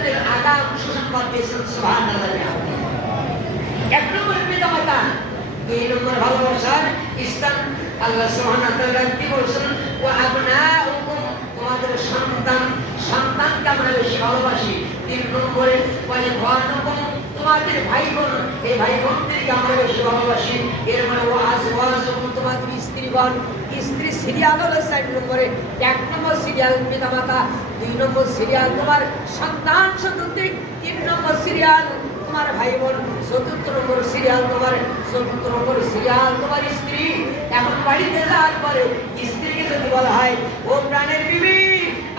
জান্নাতের আগাম সুসংবাদ দিয়েছেন। সুবহানাল্লাহ। এক নম্বর পিতামাতা, দুই নম্বর ভালোবাসার স্থান। আল্লাহ সুবহানাহু ওয়া তাআলা কি বলছেন? ওয়া আবনাউকুম, তোমাদের সন্তান, সন্তানকে আমরা বেশি ভালোবাসি। তিন নম্বরে ওয়া ইখওয়ানুকুম, তোমাদের ভাই বোন, এই ভাই বোনদেরকে আমরা বেশি ভালোবাসি। এর মানে ওয়া আজওয়াজুকুম, তোমাদের স্ত্রীগণ। স্ত্রী সিরিয়াল হলো 4 নম্বরে। এক নম্বর সিরিয়াল পিতামাতা, দুই নম্বর সিরিয়াল তোমার সন্তান সন্ততি, তিন নম্বর সিরিয়াল তোমার ভাই বোন, চতুর্থ নম্বর সিরিয়াল তোমার স্ত্রী। এখন বাড়িতে যাওয়ার পরে স্ত্রীকে যদি বলা হয় ও প্রাণের বিবি,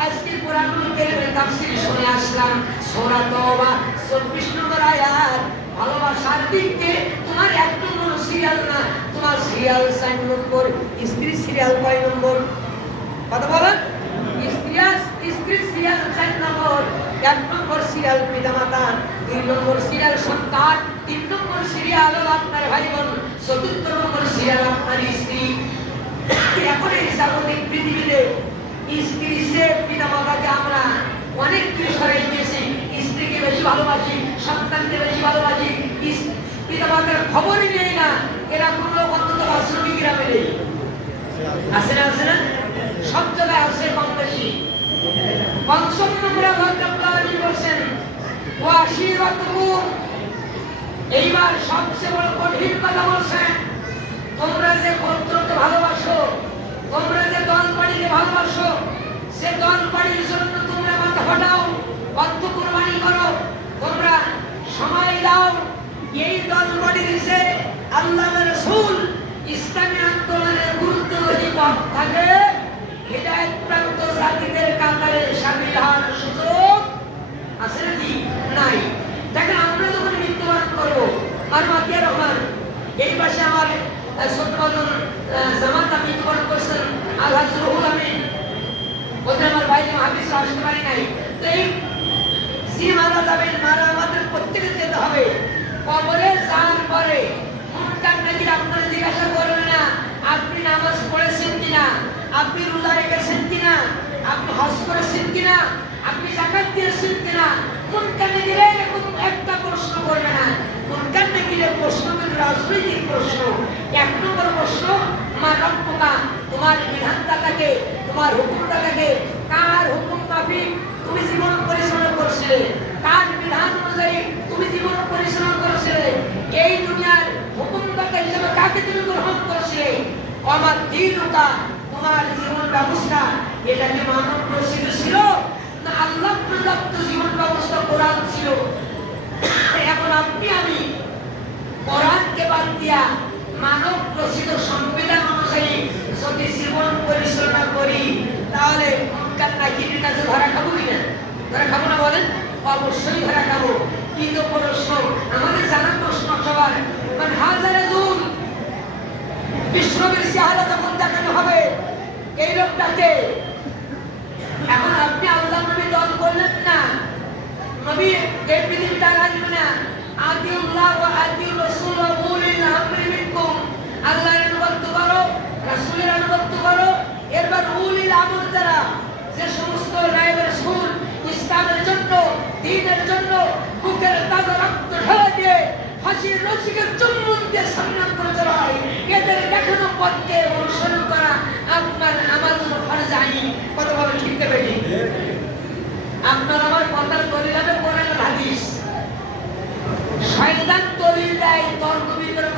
আজকে কোরআনুল কারীমের তাফসীর শুনে আসলাম, সূরা তাওবা 24 নম্বর আয়াত। ভালোবাসার দিক দিয়ে তোমার 1 নম্বর সিরিয়াল না, তোমার সিরিয়াল 4 নম্বর। স্ত্রী সিরিয়াল কয় নম্বর? কথা বলেন। স্ত্রী সিরিয়াল 4 নম্বর। 1 নম্বর সিরিয়াল পিতামাতা, 2 নম্বর সিরিয়াল সন্তান, 3 নম্বর সিরিয়াল আপনার ভাই বোন, 4র্থ নম্বর সিরিয়াল আপনার স্ত্রী। এখন এই জাগতিক পৃথিবীতে স্ত্রী সে পিতামাতাকে আমরা অনেক কিছু সরাই দিয়েছি। স্ত্রীকে বেশি ভালোবাসি, সন্তানকে বেশি ভালোবাসি, পিতামাতার খবরই নেই না। এরা কোনো অন্তত শ্রমিক গ্রামে নেই, আছে না? সব জায়গায় আছে কম বেশি। ৫ম নম্বরে আল্লাহ তাআলা বলেন ওয়া আশিরাতুকুম, এইবার সবচেয়ে বড় কঠিন কথা বলছেন, তোমরা যে গোত্রকে ভালোবাসো, তোমরা যে দল বাড়িকে ভালোবাসো, সে দল বাড়ির জন্য তোমরা মাথা ফাটাও, অর্থ কুরবানি করো, তোমরা সময় দাও। এই দল বাড়ির যে আল্লাহর রাসূল ইসলামী আন্দোলনের গুরুত্ব যদি থাকে, হিদায়াত প্রাপ্ত জাতিদের কাতারে শামিল হওয়ার সুযোগ আছে নাকি? নাই। দেখেন আমরা যখন মৃত্যুবরণ করবো, আর মাতিয়া রহমান এই পাশে আমার ছোট্টজন জামাতা মৃত্যুবরণ করছেন, আলহাজ রুহুল আমিন, ওদের আমার ভাই হাফিজ আসতে পারি নাই। তো এই যে মারা যাবেন, মারা আমাদের প্রত্যেকে যেতে হবে। কবরে যাওয়ার পরে মুনকার নাকির আপনারা জিজ্ঞাসা করবে না আপনি নামাজ পড়েছেন কিনা, আপনি রোজা রেখেছেন কিনা, আপনি হজ করেছেন কিনা, আপনি যাকাত দিয়েছেন কিনা। মুনকার নাকির এরকম একটা প্রশ্ন করবে না। মুনকার নাকিরের প্রশ্ন কিন্তু রাজনৈতিক প্রশ্ন। 1 নম্বর প্রশ্ন, মা রব্বুকা, তোমার বিধানদাতাকে, তোমার হুকুমদাতাকে, কার হুকুম মাফিক তুমি জীবন পরিচালনা করছিলে, কার বিধান অনুযায়ী তুমি জীবন পরিচালনা করছিলে, এই দুনিয়ার হুকুমদাতা হিসেবে কাকে তুমি গ্রহণ করছিলে। আমার দিনুকা, তোমার জীবন ব্যবস্থা এটা কি মানব রচিত ছিল না আল্লাহ প্রদত্ত জীবন ব্যবস্থা কোরআন ছিল? এখন আপনি আমি কোরআনকে বাদ দিয়া মানব রচিত সংবিধান অনুযায়ী যদি জীবন পরিচালনা করি, তাহলে মুনকার নাকিরের কাছে ধরা খাবো কিনা? ধরা খাবো না বলেন? অবশ্যই ধরা খাবো। কিন্তু প্রশ্ন, আমাদের জানা প্রশ্ন সবার, মানে হাজারে জুল বিশ্বনবীর চেহারা যখন দেখানো হবে, এই লোকটাকে। এখন আপনি আল্লাহ নবী দল করলেন না, নবী এই পৃথিবীতে আসবে না। আতিউল্লাহ ওয়া আতিউর রাসূল ওয়া উলিল আমরি মিনকুম, আল্লাহর আনুগত্য করো, রাসূলের আনুগত্য করো। এরপর উলিল আমর যারা, যে সমস্ত নায়েব রাসূল ইসলামের জন্য, দ্বীনের জন্য বুকের তাজা রক্ত ঢেলে দিয়ে ফাঁসির রশিকে চুম্বন দিয়ে সংগ্রাম করে চড়ায়, এদের দেখানো পথকে অনুসরণ করা আপনার আমার জন্য ফরজ আইন। কথা বলে ঠিক না বেটি? আপনার আমার কথার দলিল হবে কোরআন হাদিস। শয়তান দলিল দেয় তর্ক বিতর্ক